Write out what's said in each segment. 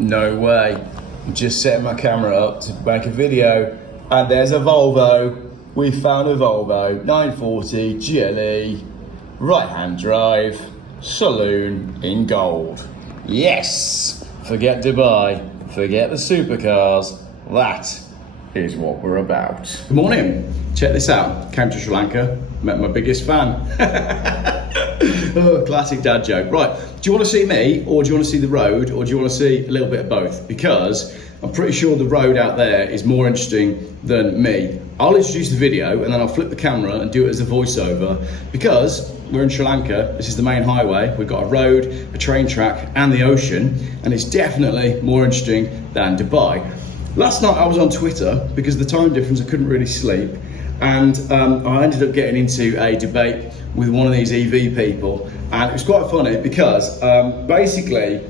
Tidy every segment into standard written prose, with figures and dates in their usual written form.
No way. I'm just setting my camera up to make a video, and there's a Volvo. We found a Volvo 940 GLE, right-hand drive, saloon in gold. Yes! Forget Dubai, forget the supercars. That is what we're about. Good morning. Check this out. Came to Sri Lanka, met my biggest fan. Oh, classic dad joke. Right, do you want to see me, or do you want to see the road, or do you want to see a little bit of both? Because I'm pretty sure the road out there is more interesting than me. I'll introduce the video and then I'll flip the camera and do it as a voiceover, because we're in Sri Lanka. This is the main highway. We've got a road, a train track and the ocean, and it's definitely more interesting than Dubai. Last night I was on Twitter because of the time difference. I couldn't really sleep, and I ended up getting into a debate with one of these EV people, and it was quite funny because basically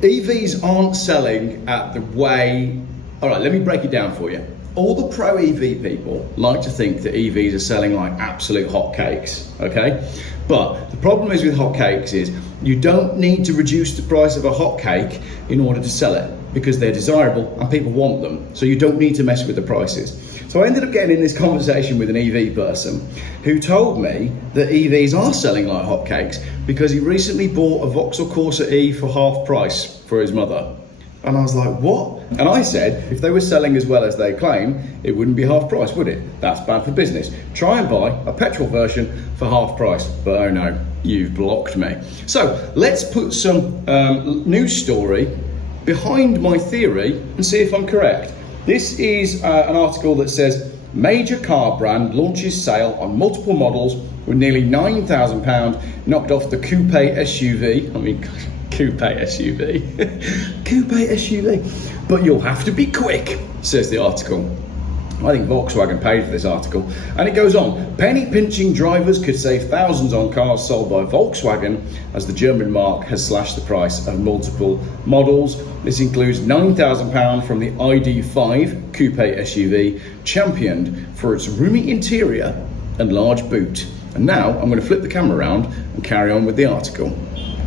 EVs aren't selling at the way. All right, let me break it down for you. All the pro EV people like to think that EVs are selling like absolute hotcakes, okay? But the problem is with hotcakes is you don't need to reduce the price of a hotcake in order to sell it, because they're desirable and people want them. So you don't need to mess with the prices. So I ended up getting in this conversation with an EV person who told me that EVs are selling like hotcakes because he recently bought a Vauxhall Corsa E for half price for his mother. And I was like, what? And I said, if they were selling as well as they claim, it wouldn't be half price, would it? That's bad for business. Try and buy a petrol version for half price. But oh no, you've blocked me. So let's put some news story behind my theory and see if I'm correct. This is an article that says, major car brand launches sale on multiple models with nearly £9,000 knocked off the coupe SUV. I mean, coupe SUV. Coupe SUV. But you'll have to be quick, says the article. I think Volkswagen paid for this article. And it goes on. Penny-pinching drivers could save thousands on cars sold by Volkswagen as the German marque has slashed the price of multiple models. This includes £9,000 from the ID.5 coupe SUV, championed for its roomy interior and large boot. And now I'm going to flip the camera around and carry on with the article.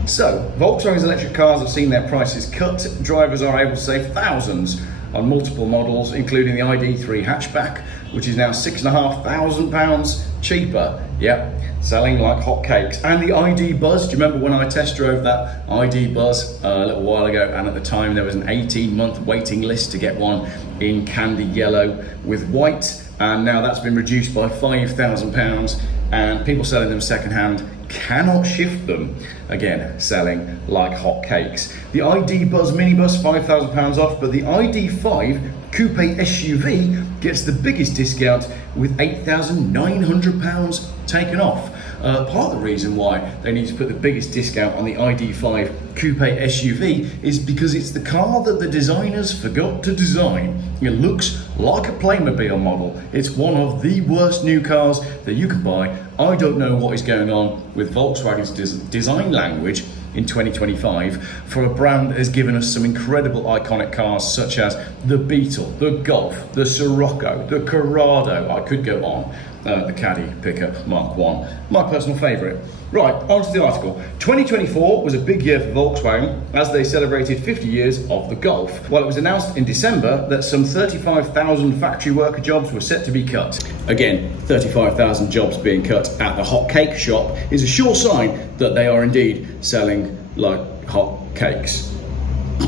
So, Volkswagen's electric cars have seen their prices cut. Drivers are able to save thousands on multiple models, including the ID.3 hatchback, which is now £6,500 cheaper. Yep, selling like hotcakes. And the ID Buzz, do you remember when I test drove that ID Buzz a little while ago? And at the time there was an 18-month waiting list to get one in candy yellow with white, and now that's been reduced by £5,000, and people selling them secondhand cannot shift them. Again, selling like hotcakes. The ID Buzz minibus, £5,000 off, but the ID.5 coupe SUV gets the biggest discount with £8,900 taken off. Part of the reason why they need to put the biggest discount on the ID.5 coupe SUV is because it's the car that the designers forgot to design. It looks like a Playmobil model. It's one of the worst new cars that you can buy. I don't know what is going on with Volkswagen's design language in 2025 for a brand that has given us some incredible iconic cars such as the Beetle, the Golf, the Sirocco, the Corrado. I could go on. The Caddy pickup Mark 1, my personal favourite. Right, on to the article. 2024 was a big year for Volkswagen as they celebrated 50 years of the Golf. Well, it was announced in December that some 35,000 factory worker jobs were set to be cut. Again, 35,000 jobs being cut at the hot cake shop is a sure sign that they are indeed selling like hot cakes.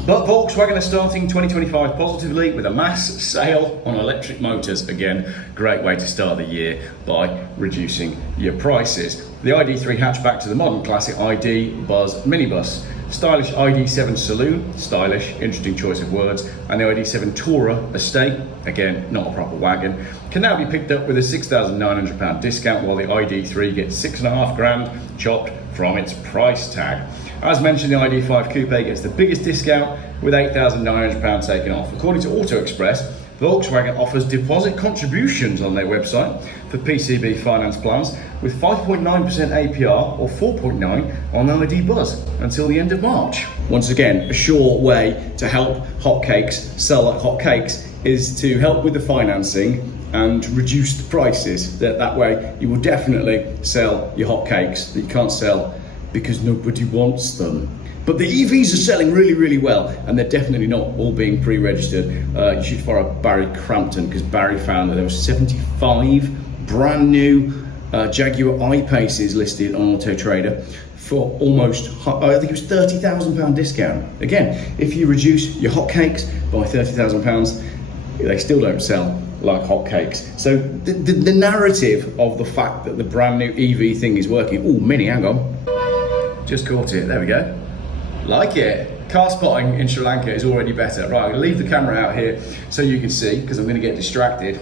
But Volkswagen are starting 2025 positively with a mass sale on electric motors. Again, great way to start the year by reducing your prices. The ID.3 hatchback to the modern classic ID Buzz minibus. Stylish ID.7 Saloon, stylish, interesting choice of words, and the ID.7 Tourer Estate, again, not a proper wagon, can now be picked up with a £6,900 discount, while the ID.3 gets £6,500 chopped from its price tag. As mentioned, the ID.5 Coupe gets the biggest discount with £8,900 taken off. According to Auto Express, Volkswagen offers deposit contributions on their website for PCB finance plans with 5.9% APR or 4.9% on the ID Buzz until the end of March. Once again, a sure way to help hotcakes sell like hotcakes is to help with the financing and reduce the prices. That way you will definitely sell your hotcakes that you can't sell because nobody wants them. But the EVs are selling really, really well, and they're definitely not all being pre-registered. You should follow Barry Crampton, because Barry found that there were 75 brand new Jaguar I-Paces listed on Auto Trader for almost, I think it was £30,000 discount. Again, if you reduce your hotcakes by £30,000, they still don't sell like hotcakes. So the narrative of the fact that the brand new EV thing is working. Oh, Mini, hang on. Just caught it, there we go. Like it. Car spotting in Sri Lanka is already better. Right, I'm gonna leave the camera out here so you can see, because I'm gonna get distracted.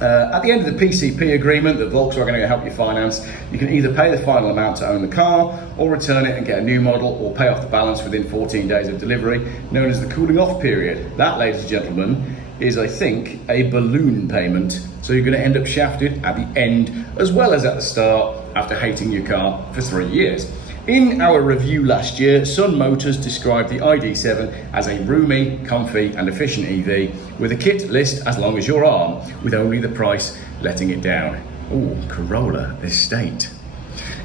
At the end of the PCP agreement that Volkswagen are going to help you finance, you can either pay the final amount to own the car, or return it and get a new model, or pay off the balance within 14 days of delivery, known as the cooling off period. That, ladies and gentlemen, is, I think, a balloon payment. So you're going to end up shafted at the end as well as at the start after hating your car for 3 years. In our review last year, Sun Motors described the ID.7 as a roomy, comfy and efficient EV with a kit list as long as your arm, with only the price letting it down. Ooh, Corolla Estate.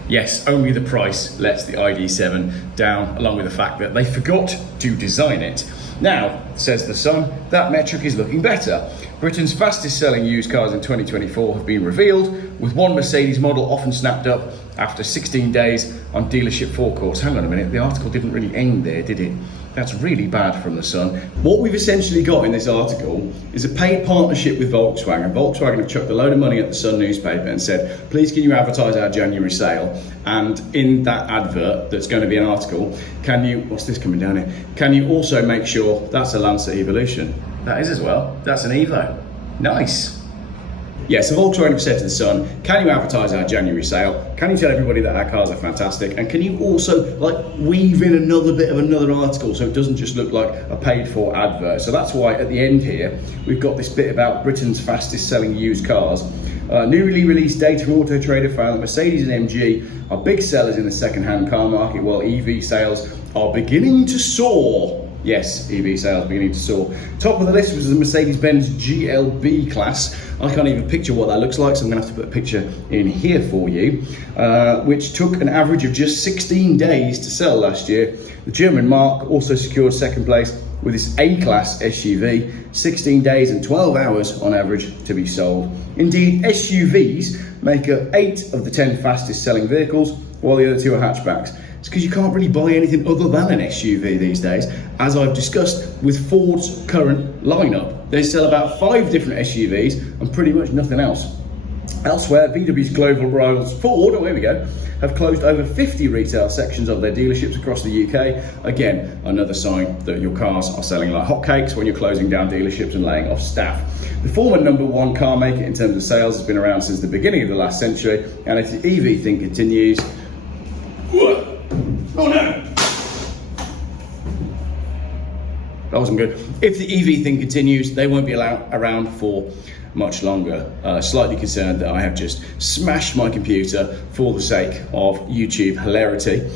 Yes, only the price lets the ID.7 down, along with the fact that they forgot to design it. Now, says the Sun, that metric is looking better. Britain's fastest selling used cars in 2024 have been revealed, with one Mercedes model often snapped up after 16 days on dealership forecourts. Hang on a minute, the article didn't really end there, did it? That's really bad from the Sun. What we've essentially got in this article is a paid partnership with Volkswagen. Volkswagen have chucked a load of money at the Sun newspaper and said, please can you advertise our January sale? And in that advert, that's going to be an article, can you, what's this coming down here? Can you also make sure that's a Lancer Evolution? That is as well, that's an Evo. Nice. Yeah, so Volkswagen have said to the Sun, can you advertise our January sale? Can you tell everybody that our cars are fantastic? And can you also weave in another bit of another article so it doesn't just look like a paid for advert? So that's why at the end here, we've got this bit about Britain's fastest selling used cars. Newly released data from Auto Trader found that Mercedes and MG are big sellers in the second-hand car market, while EV sales are beginning to soar. Yes, EV sales beginning to soar. Top of the list was the Mercedes-Benz GLB class. I can't even picture what that looks like, so I'm gonna have to put a picture in here for you, which took an average of just 16 days to sell last year. The German Mark also secured second place with its A-Class SUV, 16 days and 12 hours on average to be sold. Indeed, SUVs make up 8 of the 10 fastest selling vehicles, while the other 2 are hatchbacks. It's because you can't really buy anything other than an SUV these days, as I've discussed with Ford's current lineup. They sell about 5 different SUVs and pretty much nothing else. Elsewhere, VW's global rivals Ford, oh here we go, have closed over 50 retail sections of their dealerships across the UK. Again, another sign that your cars are selling like hotcakes when you're closing down dealerships and laying off staff. The former #1 car maker in terms of sales has been around since the beginning of the last century, and if the EV thing continues, oh no! That wasn't good. If the EV thing continues, they won't be around for much longer. Slightly concerned that I have just smashed my computer for the sake of YouTube hilarity.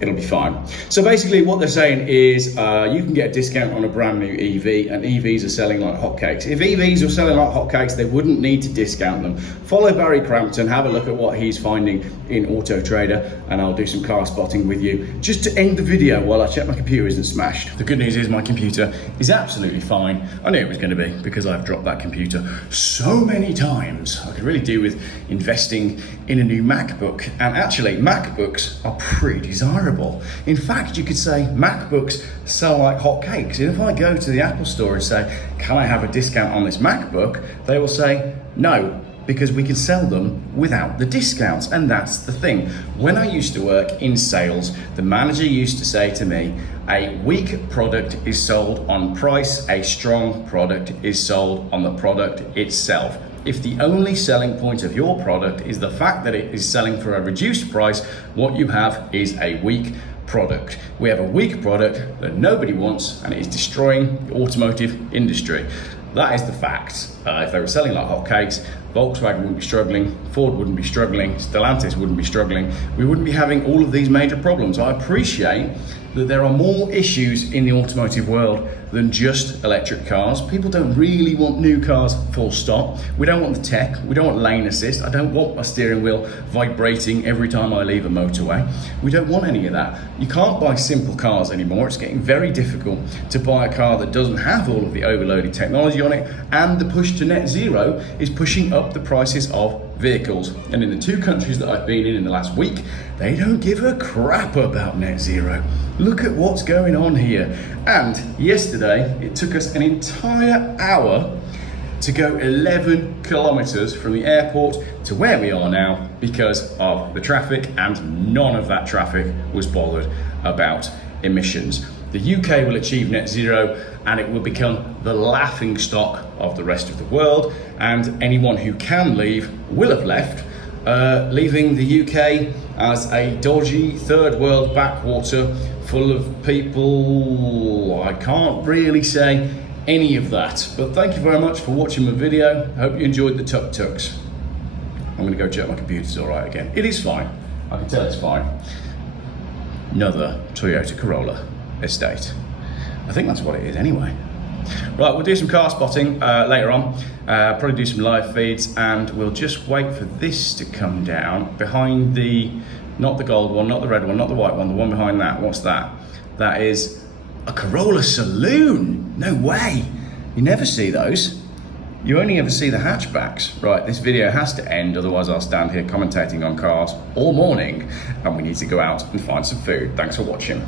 It'll be fine. So basically what they're saying is you can get a discount on a brand new EV, and EVs are selling like hotcakes. If EVs were selling like hotcakes, they wouldn't need to discount them. Follow Barry Crampton, have a look at what he's finding in Auto Trader, and I'll do some car spotting with you just to end the video while I check my computer isn't smashed. The good news is my computer is absolutely fine. I knew it was going to be because I've dropped that computer so many times. I could really do with investing in a new MacBook, and actually MacBooks are pretty desirable. In fact, you could say MacBooks sell like hotcakes. And if I go to the Apple store and say, can I have a discount on this MacBook? They will say, no, because we can sell them without the discounts. And that's the thing. When I used to work in sales, the manager used to say to me, a weak product is sold on price, a strong product is sold on the product itself. If the only selling point of your product is the fact that it is selling for a reduced price, what you have is a weak product. We have a weak product that nobody wants, and it is destroying the automotive industry. That is the fact. If they were selling like hotcakes, Volkswagen wouldn't be struggling, Ford wouldn't be struggling, Stellantis wouldn't be struggling. We wouldn't be having all of these major problems. I appreciate that there are more issues in the automotive world than just electric cars. People don't really want new cars, full stop. We don't want the tech, we don't want lane assist, I don't want my steering wheel vibrating every time I leave a motorway. We don't want any of that. You can't buy simple cars anymore. It's getting very difficult to buy a car that doesn't have all of the overloaded technology on it, and the push to net zero is pushing up the prices of vehicles. And in the 2 countries that I've been in the last week, they don't give a crap about net zero. Look at what's going on here. And yesterday, it took us an entire hour to go 11 kilometers from the airport to where we are now because of the traffic, and none of that traffic was bothered about emissions. The UK will achieve net zero and it will become the laughing stock of the rest of the world, and anyone who can leave will have left, leaving the UK as a dodgy third world backwater full of people. I can't really say any of that, but thank you very much for watching my video. I hope you enjoyed the tuk-tuks. I'm gonna go check my computer's all right again. It is fine, I can tell it's fine. Another Toyota Corolla estate. I think that's what it is anyway. Right, we'll do some car spotting later on, probably do some live feeds, and we'll just wait for this to come down behind the, not the gold one, not the red one, not the white one, the one behind that. What's that? That is a Corolla Saloon. No way. You never see those. You only ever see the hatchbacks. Right, this video has to end, otherwise I'll stand here commentating on cars all morning, and we need to go out and find some food. Thanks for watching.